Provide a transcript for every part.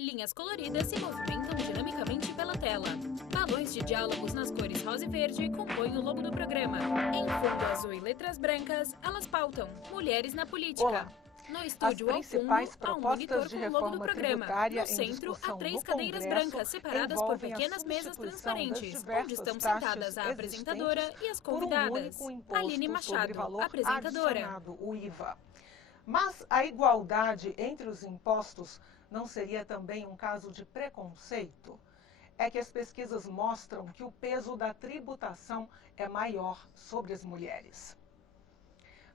Linhas coloridas se movimentam dinamicamente pela tela. Balões de diálogos nas cores rosa e verde compõem o logo do programa. Em fundo azul e letras brancas, elas pautam Mulheres na Política. Olá. No estúdio As ao fundo, principais há um propostas monitor de com o logo do reforma programa. tributária No em centro, há discussão 3 no cadeiras Congresso brancas separadas por envolvem a pequenas mesas substituição das transparentes, onde diversas estão taxas sentadas a apresentadora existentes e as por um convidadas. único Aline imposto sobre Machado, valor apresentadora. adicionado, o IVA. Mas a igualdade entre os impostos não seria também um caso de preconceito? É que as pesquisas mostram que o peso da tributação é maior sobre as mulheres.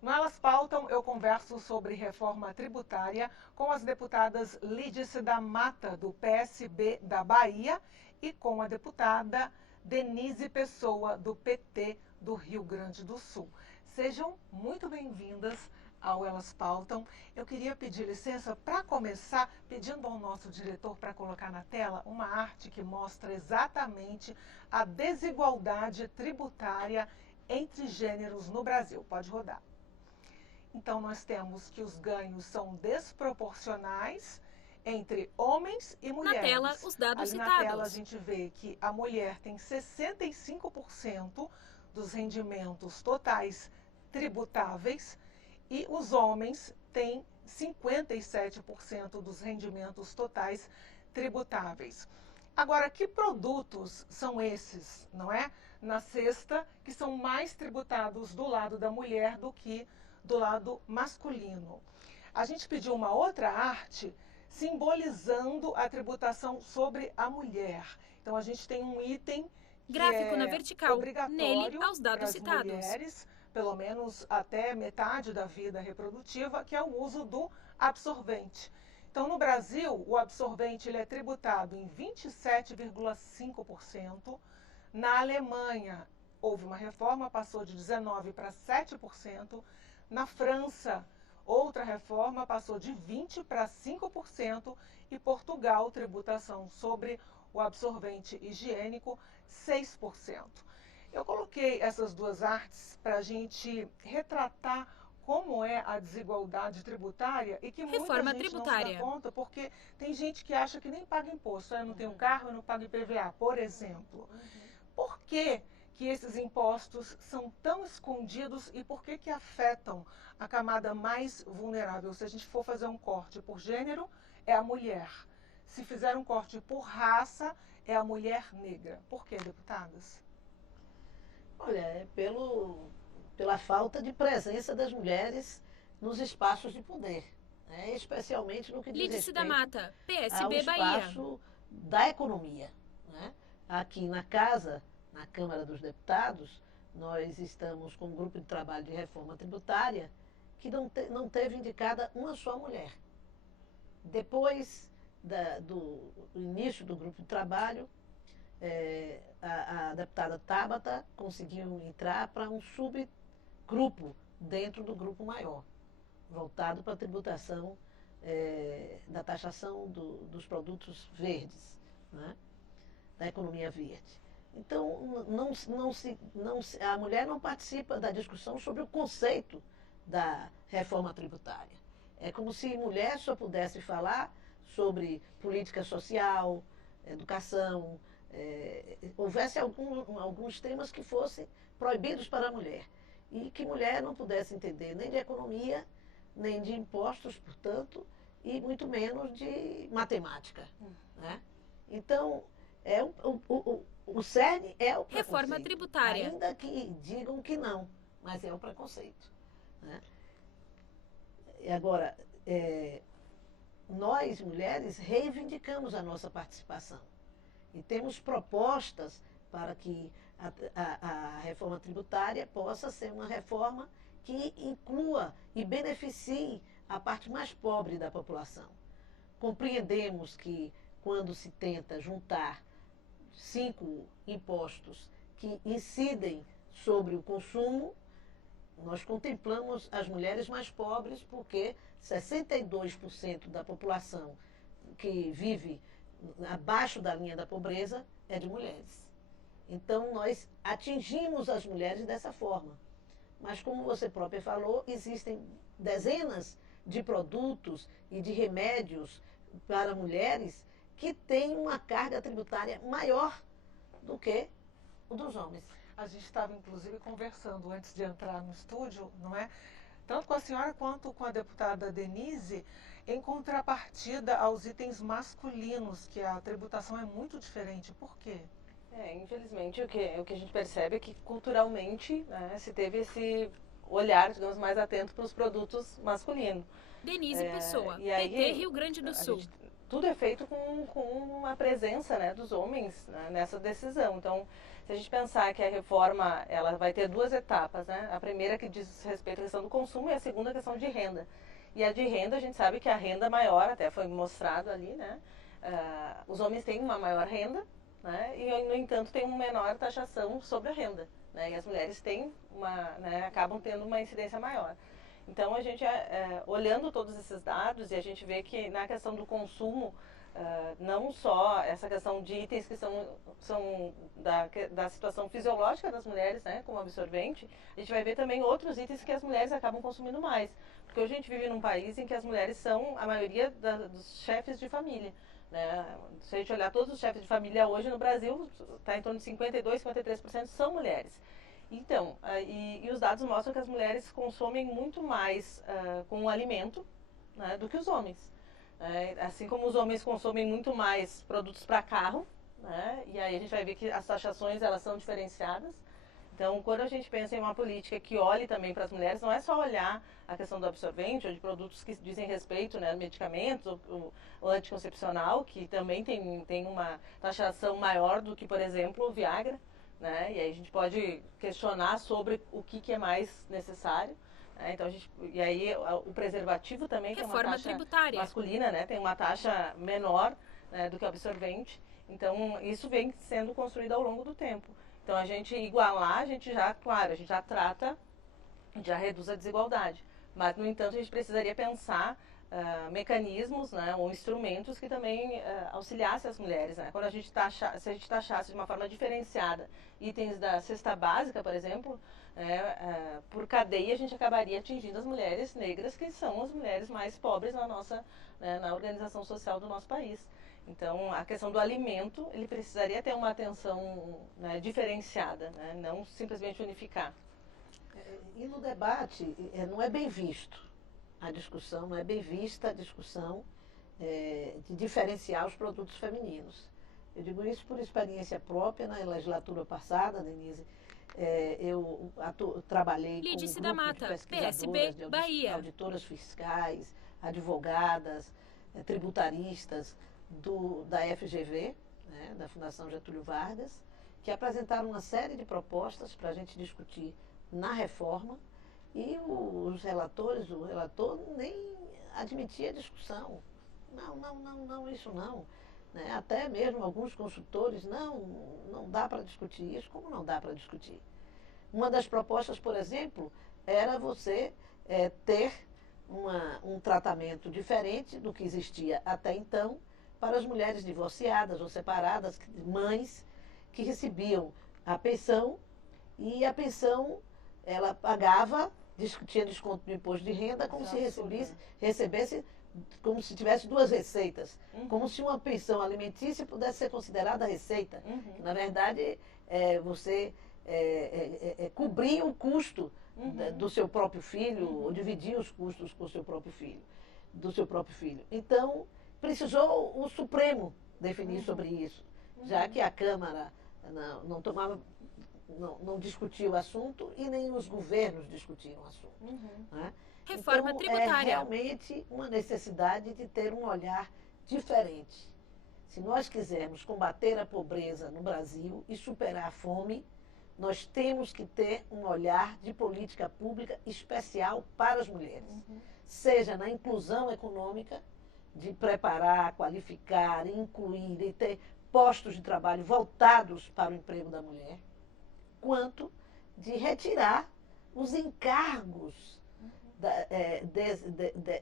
No Elas Pautam, eu converso sobre reforma tributária com as deputadas Lídice da Mata, do PSB da Bahia, e com a deputada Denise Pessoa, do PT do Rio Grande do Sul. Sejam muito bem-vindas ao Elas Pautam. Eu queria pedir licença para começar pedindo ao nosso diretor para colocar na tela uma arte que mostra exatamente a desigualdade tributária entre gêneros no Brasil. Pode rodar. Então, nós temos que os ganhos são desproporcionais entre homens e mulheres. Na tela, os dados Ali citados. na tela, a gente vê que a mulher tem 65% dos rendimentos totais tributáveis e os homens têm 57% dos rendimentos totais tributáveis. Agora, que produtos são esses, não é? Na cesta, que são mais tributados do lado da mulher do que do lado masculino. A gente pediu uma outra arte simbolizando a tributação sobre a mulher. Então, a gente tem um item que Gráfico na vertical. obrigatório Nele, aos dados para as citados. mulheres, pelo menos até metade da vida reprodutiva, que é o uso do absorvente. Então, no Brasil, o absorvente ele é tributado em 27,5%. Na Alemanha, houve uma reforma, passou de 19% para 7%. Na França, outra reforma, passou de 20% para 5%. E Portugal, tributação sobre o absorvente higiênico, 6%. Eu coloquei essas duas artes para a gente retratar como é a desigualdade tributária e que Reforma muita gente tributária. não se dá conta, porque tem gente que acha que nem paga imposto. Eu não tenho carro, eu não pago IPVA, por exemplo. Por que esses impostos são tão escondidos e por que afetam a camada mais vulnerável? Se a gente for fazer um corte por gênero, é a mulher. Se fizer um corte por raça, é a mulher negra. Por quê, deputadas? Olha, é pela falta de presença das mulheres nos espaços de poder, né? Especialmente no que diz Lídice da respeito Mata, ao PSB Bahia. espaço da economia, né? Aqui na casa, na Câmara dos Deputados, nós estamos com um grupo de trabalho de reforma tributária que não teve indicada uma só mulher. Depois do início do grupo de trabalho, a deputada Tabata conseguiu entrar para um subgrupo dentro do grupo maior, voltado para a tributação da taxação dos produtos verdes, né? Da economia verde. Então, a mulher não participa da discussão sobre o conceito da reforma tributária. É como se mulher só pudesse falar sobre política social, educação, houvesse alguns temas que fossem proibidos para a mulher. E que mulher não pudesse entender nem de economia, nem de impostos, portanto, e muito menos de matemática, né? Então, o cerne é o preconceito. Reforma tributária. Ainda que digam que não, mas é o preconceito, né? E agora, nós, mulheres, reivindicamos a nossa participação. E temos propostas para que a reforma tributária possa ser uma reforma que inclua e beneficie a parte mais pobre da população. Compreendemos que quando se tenta juntar 5 impostos que incidem sobre o consumo, nós contemplamos as mulheres mais pobres porque 62% da população que vive abaixo da linha da pobreza é de mulheres. Então, nós atingimos as mulheres dessa forma. Mas, como você própria falou, existem dezenas de produtos e de remédios para mulheres que têm uma carga tributária maior do que o dos homens. A gente estava, inclusive, conversando antes de entrar no estúdio, não é? Tanto com a senhora quanto com a deputada Denise, em contrapartida aos itens masculinos, que a tributação é muito diferente. Por quê? Infelizmente, o que a gente percebe é que culturalmente, né, se teve esse olhar, digamos, mais atento para os produtos masculinos. Denise Pessoa, e aí, PT Rio Grande do Sul. Tudo é feito com uma presença, né, dos homens, né, nessa decisão. Então, se a gente pensar que a reforma ela vai ter duas etapas, né? A primeira que diz respeito à questão do consumo e a segunda a questão de renda. E a de renda, a gente sabe que a renda maior, até foi mostrado ali, né? Os homens têm uma maior renda, né? E, no entanto, tem uma menor taxação sobre a renda, né? E as mulheres têm né, acabam tendo uma incidência maior. Então, a gente, olhando todos esses dados, e a gente vê que na questão do consumo, não só essa questão de itens que são da situação fisiológica das mulheres, né, como absorvente, a gente vai ver também outros itens que as mulheres acabam consumindo mais. Porque hoje a gente vive num país em que as mulheres são a maioria dos chefes de família. Né? Se a gente olhar todos os chefes de família hoje no Brasil, está em torno de 52%, 53% são mulheres. Então, e os dados mostram que as mulheres consomem muito mais com o alimento, né, do que os homens. Assim como os homens consomem muito mais produtos para carro, né, e aí a gente vai ver que as taxações elas são diferenciadas. Então, quando a gente pensa em uma política que olhe também para as mulheres, não é só olhar a questão do absorvente ou de produtos que dizem respeito, né, medicamentos, o anticoncepcional, que também tem uma taxação maior do que, por exemplo, o Viagra. Né? E aí a gente pode questionar sobre o que é mais necessário. Né? Então e aí o preservativo também tem uma taxa tributária masculina, né? Tem uma taxa menor, né, do que o absorvente. Então isso vem sendo construído ao longo do tempo. Então a gente igualar, a gente já trata, já reduz a desigualdade. Mas no entanto a gente precisaria pensar mecanismos, né, ou instrumentos que também auxiliassem as mulheres. Né? Quando se a gente taxasse de uma forma diferenciada itens da cesta básica, por exemplo, por cadeia a gente acabaria atingindo as mulheres negras, que são as mulheres mais pobres na organização social do nosso país. Então, a questão do alimento, ele precisaria ter uma atenção, né, diferenciada, né, não simplesmente unificar. E no debate, não é bem visto. A discussão, não é bem vista a discussão de diferenciar os produtos femininos. Eu digo isso por experiência própria na legislatura passada, Denise. Eu trabalhei com um grupo de pesquisadoras, de auditoras fiscais, advogadas, tributaristas da FGV, né, da Fundação Getúlio Vargas, que apresentaram uma série de propostas para a gente discutir na reforma. E o relator nem admitia a discussão. Não, isso não. Né? Até mesmo alguns consultores, não dá para discutir isso. Como não dá para discutir? Uma das propostas, por exemplo, era você ter um tratamento diferente do que existia até então para as mulheres divorciadas ou separadas, mães que recebiam a pensão, e a pensão ela pagava, tinha desconto do imposto de renda, como se recebesse como se tivesse duas receitas. Uhum. Como se uma pensão alimentícia pudesse ser considerada receita. Uhum. Na verdade, você cobria o custo do seu próprio filho, ou dividir os custos com o seu próprio filho, do seu próprio filho. Então, precisou o Supremo definir sobre isso, já que a Câmara não discutia o assunto e nem os governos discutiam o assunto. Né? Reforma tributária. É realmente uma necessidade de ter um olhar diferente. Se nós quisermos combater a pobreza no Brasil e superar a fome, nós temos que ter um olhar de política pública especial para as mulheres. Seja na inclusão econômica, de preparar, qualificar, incluir e ter postos de trabalho voltados para o emprego da mulher, quanto de retirar os encargos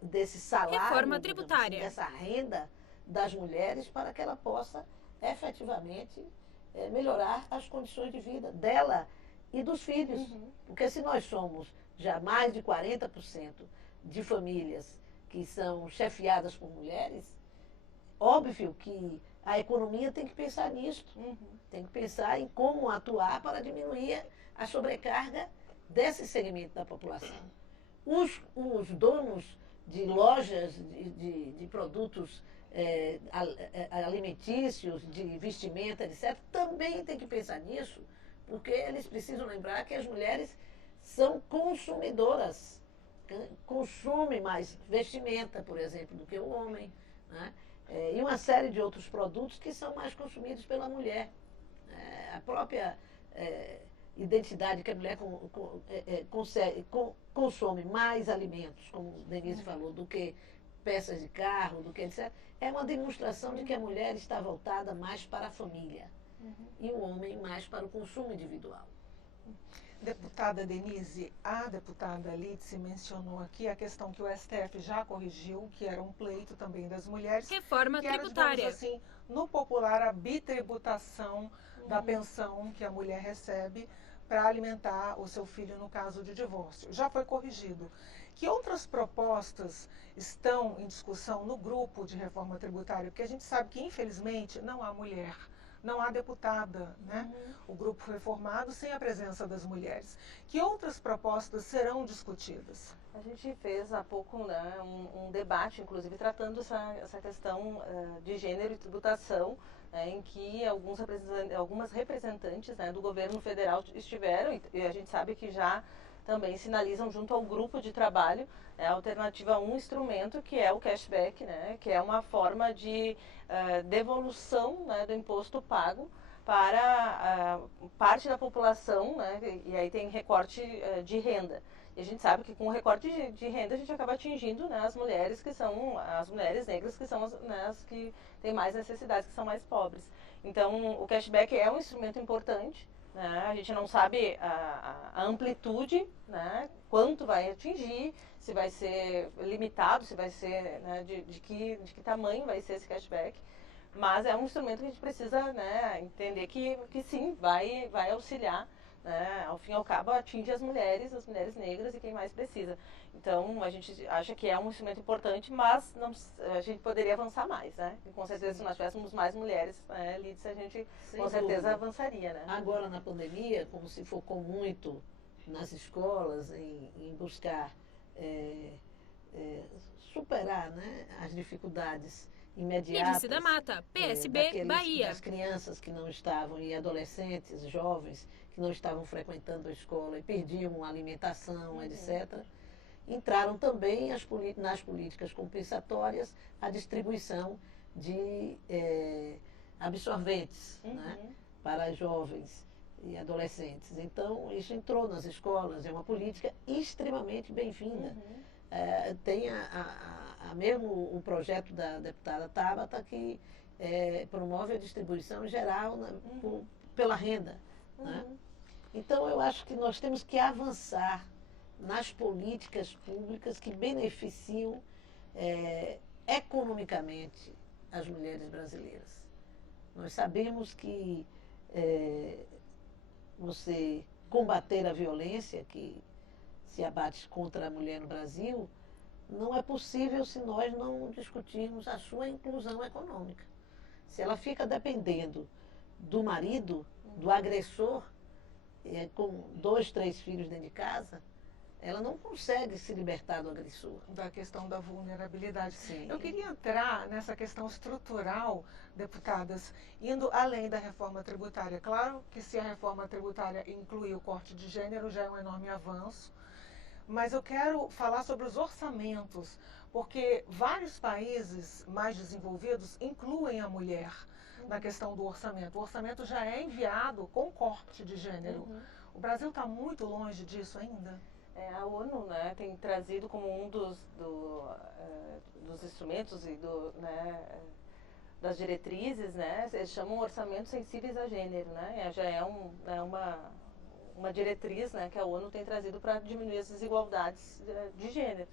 desse salário, reforma tributária, assim, dessa renda das mulheres, para que ela possa efetivamente melhorar as condições de vida dela e dos filhos. Porque se nós somos já mais de 40% de famílias que são chefiadas por mulheres, óbvio que a economia tem que pensar nisso, tem que pensar em como atuar para diminuir a sobrecarga desse segmento da população. Os donos de lojas de produtos alimentícios, de vestimenta, etc., também tem que pensar nisso, porque eles precisam lembrar que as mulheres são consumidoras, consumem mais vestimenta, por exemplo, do que o homem, né? E uma série de outros produtos que são mais consumidos pela mulher. A própria identidade que a mulher consome mais alimentos, como Denise falou, do que peças de carro, do que etc., é uma demonstração de que a mulher está voltada mais para a família e o homem mais para o consumo individual. Deputada Denise, a deputada Lídice mencionou aqui a questão que o STF já corrigiu, que era um pleito também das mulheres. Reforma que era, tributária. digamos assim, no popular, a bitributação da pensão que a mulher recebe para alimentar o seu filho no caso de divórcio. Já foi corrigido. Que outras propostas estão em discussão no grupo de reforma tributária? Porque a gente sabe que, infelizmente, não há mulher. Não há deputada, né? O grupo foi formado sem a presença das mulheres. Que outras propostas serão discutidas? A gente fez há pouco, né, um debate, inclusive, tratando essa questão de gênero e tributação, em que algumas representantes, né, do governo federal estiveram, e a gente sabe que já também sinalizam junto ao grupo de trabalho a alternativa a um instrumento que é o cashback, né, que é uma forma de devolução, né, do imposto pago para parte da população, né, e aí tem recorte de renda. E a gente sabe que com o recorte de renda a gente acaba atingindo, né, as mulheres negras, que são as que têm mais necessidades, que são mais pobres. Então, o cashback é um instrumento importante, né? A gente não sabe a amplitude, né, quanto vai atingir, se vai ser limitado, se vai ser, né, de que tamanho vai ser esse cashback. Mas é um instrumento que a gente precisa, né, entender que sim, vai auxiliar, né, ao fim e ao cabo atinge as mulheres negras e quem mais precisa. Então a gente acha que é um instrumento importante, mas a gente poderia avançar mais, né? E com certeza se nós tivéssemos mais mulheres, né, Lídice, a gente com certeza avançaria, né? Agora na pandemia, como se focou muito nas escolas em buscar superar, né, as dificuldades imediatas. Lídice da Mata, PSB, Bahia. Das crianças que não estavam, e adolescentes, jovens, que não estavam frequentando a escola e perdiam a alimentação, etc., entraram também nas políticas compensatórias a distribuição de absorventes, né, para jovens e adolescentes. Então, isso entrou nas escolas, é uma política extremamente bem-vinda. Tem mesmo o projeto da deputada Tabata, que promove a distribuição geral pela renda. Né? Então, eu acho que nós temos que avançar nas políticas públicas que beneficiam economicamente as mulheres brasileiras. Nós sabemos que você combater a violência que se abate contra a mulher no Brasil não é possível se nós não discutirmos a sua inclusão econômica. Se ela fica dependendo do marido, do agressor, com 2, 3 filhos dentro de casa, ela não consegue se libertar do agressor. Da questão da vulnerabilidade. Sim. Eu queria entrar nessa questão estrutural, deputadas, indo além da reforma tributária. Claro que se a reforma tributária incluir o corte de gênero, já é um enorme avanço. Mas eu quero falar sobre os orçamentos, porque vários países mais desenvolvidos incluem a mulher na questão do orçamento. O orçamento já é enviado com corte de gênero. O Brasil está muito longe disso ainda? A ONU, né, tem trazido como um dos instrumentos e das diretrizes, né, eles chamam orçamentos sensíveis a gênero, né, já é uma diretriz, né, que a ONU tem trazido para diminuir as desigualdades de gênero.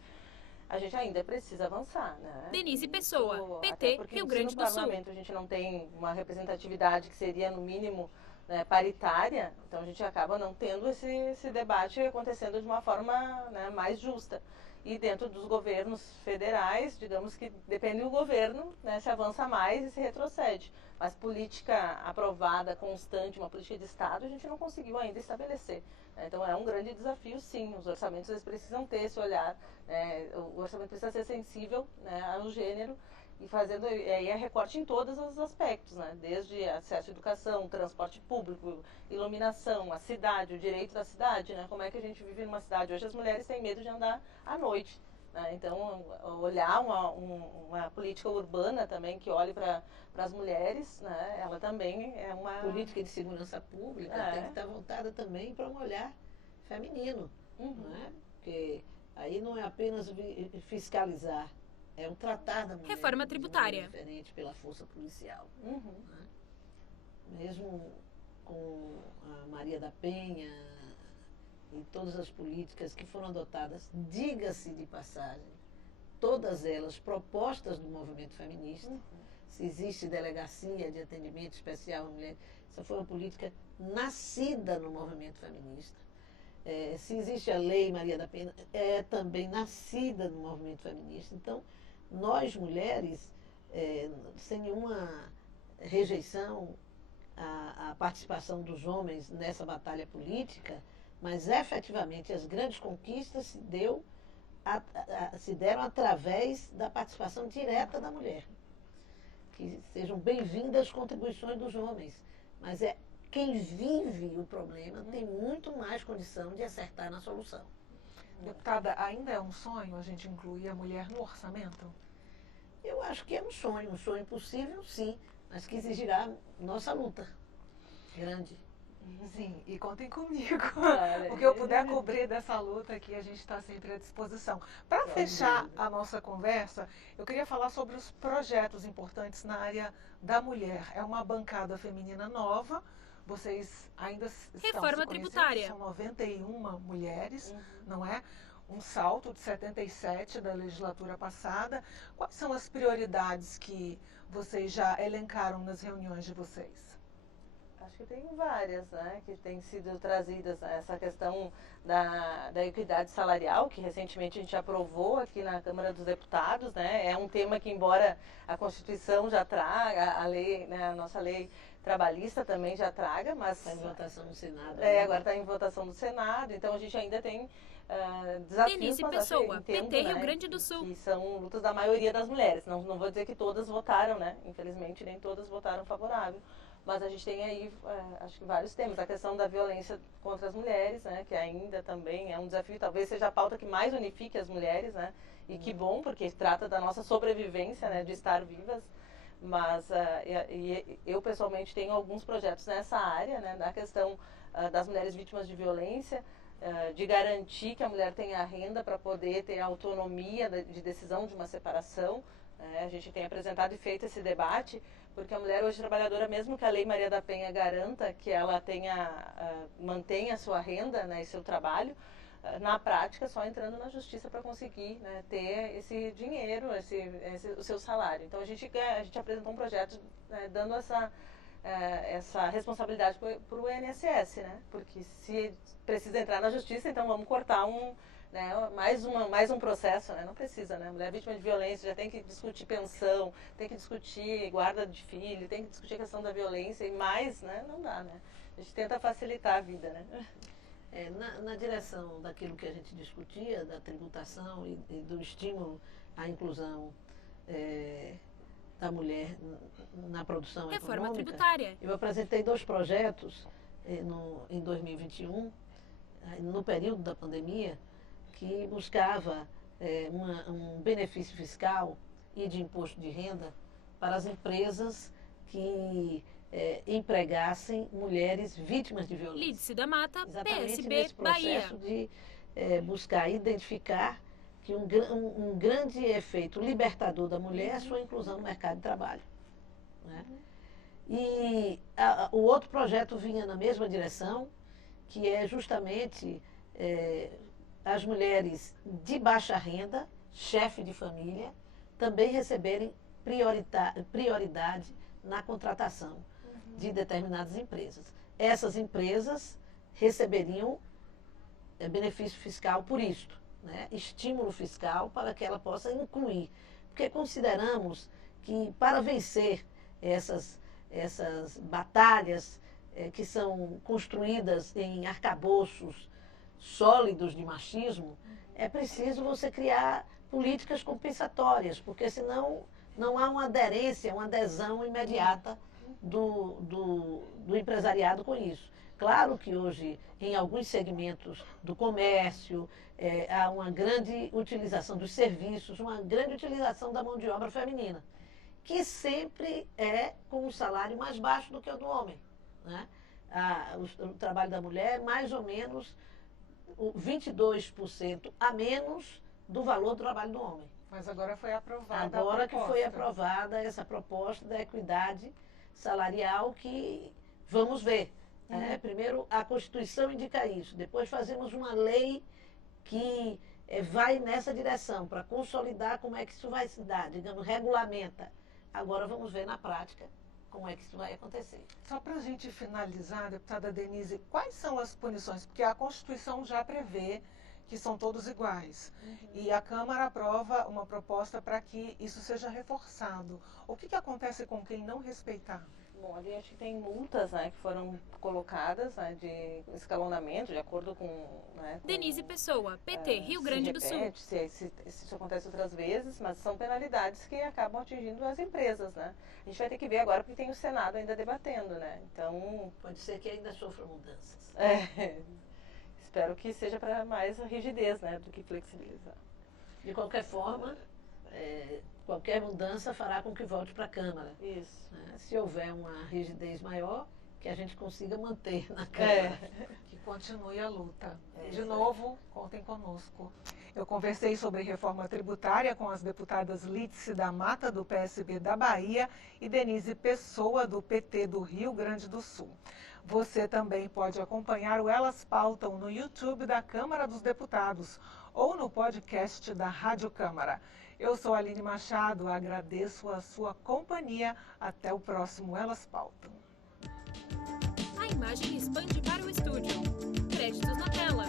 A gente ainda precisa avançar, né? Denise Pessoa, PT, Rio Grande do Sul. Se no parlamento a gente não tem uma representatividade que seria, no mínimo, né, paritária, então a gente acaba não tendo esse debate acontecendo de uma forma, né, mais justa. E dentro dos governos federais, digamos que depende do governo, né, se avança mais e se retrocede. Mas política aprovada, constante, uma política de Estado, a gente não conseguiu ainda estabelecer. Então é um grande desafio, sim. Os orçamentos eles precisam ter esse olhar. O orçamento precisa ser sensível, né, ao gênero e fazendo aí recorte em todos os aspectos, né, desde acesso à educação, transporte público, iluminação, a cidade, o direito da cidade, né, como é que a gente vive numa cidade. Hoje as mulheres têm medo de andar à noite. Né, então, olhar uma política urbana também que olhe para as mulheres, né, ela também é uma... Política de segurança pública tem que estar voltada também para um olhar feminino, né? Porque aí não é apenas fiscalizar, é um tratar da mulher Reforma tributária. diferente pela força policial. Né? Mesmo com a Maria da Penha e todas as políticas que foram adotadas, diga-se de passagem, todas elas propostas do movimento feminista. Se existe delegacia de atendimento especial à mulher, essa foi uma política nascida no movimento feminista. Se existe a Lei Maria da Penha, é também nascida no movimento feminista. Então, nós mulheres, sem nenhuma rejeição à participação dos homens nessa batalha política, mas efetivamente as grandes conquistas se deram através da participação direta da mulher. Que sejam bem-vindas as contribuições dos homens, mas quem vive o problema tem muito mais condição de acertar na solução. Deputada, ainda é um sonho a gente incluir a mulher no orçamento? Eu acho que é um sonho possível, sim, mas que exigirá nossa luta grande. Sim, e contem comigo. O que eu puder cobrir dessa luta aqui, a gente está sempre à disposição. Para fechar a nossa conversa, eu queria falar sobre os projetos importantes na área da mulher. É uma bancada feminina nova, vocês ainda estão Reforma tributária. São 91 mulheres, não é? Um salto de 77 da legislatura passada. Quais são as prioridades que vocês já elencaram nas reuniões de vocês? Acho que tem várias, né, que têm sido trazidas, né, essa questão da equidade salarial, que recentemente a gente aprovou aqui na Câmara dos Deputados, né, é um tema que, embora a Constituição já traga, a lei, né, a nossa lei trabalhista também já traga, mas... Está em votação no Senado. Agora está em votação no Senado, então a gente ainda tem desafios. Denise Pessoa, PT Rio Grande do Sul. Que são lutas da maioria das mulheres, não vou dizer que todas votaram, né, infelizmente nem todas votaram favorável. Mas a gente tem aí, acho que vários temas. A questão da violência contra as mulheres, né, que ainda também é um desafio, talvez seja a pauta que mais unifique as mulheres, né, e que bom, porque trata da nossa sobrevivência, né, de estar vivas. Mas eu, pessoalmente, tenho alguns projetos nessa área, né, na questão das mulheres vítimas de violência, de garantir que a mulher tenha renda para poder ter autonomia de decisão de uma separação. A gente tem apresentado e feito esse debate, porque a mulher hoje trabalhadora, mesmo que a Lei Maria da Penha garanta que ela mantenha a sua renda, né, e seu trabalho, na prática só entrando na justiça para conseguir, né, ter esse dinheiro, o seu salário. Então a gente apresentou um projeto, né, dando essa responsabilidade para o INSS, né, porque se precisa entrar na justiça, então vamos cortar né, mais um processo, né? Não precisa, né? Mulher vítima de violência já tem que discutir pensão, tem que discutir guarda de filho, tem que discutir a questão da violência e mais, né? Não dá, né? A gente tenta facilitar a vida, né? Na direção daquilo que a gente discutia, da tributação e do estímulo à inclusão da mulher na produção Reforma econômica, tributária. Eu apresentei 2 projetos em 2021, no período da pandemia, que buscava um benefício fiscal e de imposto de renda para as empresas que empregassem mulheres vítimas de violência. Lídice da Mata, Exatamente PSB, nesse Bahia. processo de buscar identificar que um grande efeito libertador da mulher é a sua inclusão no mercado de trabalho. Né? E o outro projeto vinha na mesma direção, que é justamente as mulheres de baixa renda, chefe de família, também receberem prioridade na contratação de determinadas empresas. Essas empresas receberiam benefício fiscal por isto. né, estímulo fiscal para que ela possa incluir. Porque consideramos que para vencer essas batalhas que são construídas em arcabouços sólidos de machismo, é preciso você criar políticas compensatórias, porque senão não há uma aderência, uma adesão imediata do empresariado com isso. Claro que hoje, em alguns segmentos do comércio, há uma grande utilização dos serviços, uma grande utilização da mão de obra feminina, que sempre é com um salário mais baixo do que o do homem, né? O trabalho da mulher é mais ou menos 22% a menos do valor do trabalho do homem. Mas agora foi aprovada Agora que foi aprovada essa proposta da equidade salarial, que vamos ver. Né? Primeiro, a Constituição indica isso, depois fazemos uma lei que vai nessa direção, para consolidar como é que isso vai se dar, digamos, regulamenta. Agora vamos ver na prática como é que isso vai acontecer. Só para a gente finalizar, deputada Denise, quais são as punições? Porque a Constituição já prevê que são todos iguais. E a Câmara aprova uma proposta para que isso seja reforçado. O que acontece com quem não respeitar? Bom, ali acho que tem multas, né, que foram colocadas, né, de escalonamento, de acordo com... Né, com Denise Pessoa, PT, Rio Grande do Sul. Se isso acontece outras vezes, mas são penalidades que acabam atingindo as empresas, né? A gente vai ter que ver agora, porque tem o Senado ainda debatendo, né? Então... Pode ser que ainda sofra mudanças. Espero que seja para mais rigidez, né, do que flexibilizar. De qualquer forma, qualquer mudança fará com que volte para a Câmara. Isso. Né? Se houver uma rigidez maior, que a gente consiga manter na Câmara. Que continue a luta. De novo, contem conosco. Eu conversei sobre reforma tributária com as deputadas Lídice da Mata, do PSB da Bahia, e Denise Pessoa, do PT do Rio Grande do Sul. Você também pode acompanhar o Elas Pautam no YouTube da Câmara dos Deputados ou no podcast da Rádio Câmara. Eu sou Aline Machado, agradeço a sua companhia. Até o próximo Elas Pautam. A imagem expande para o estúdio. Créditos na tela.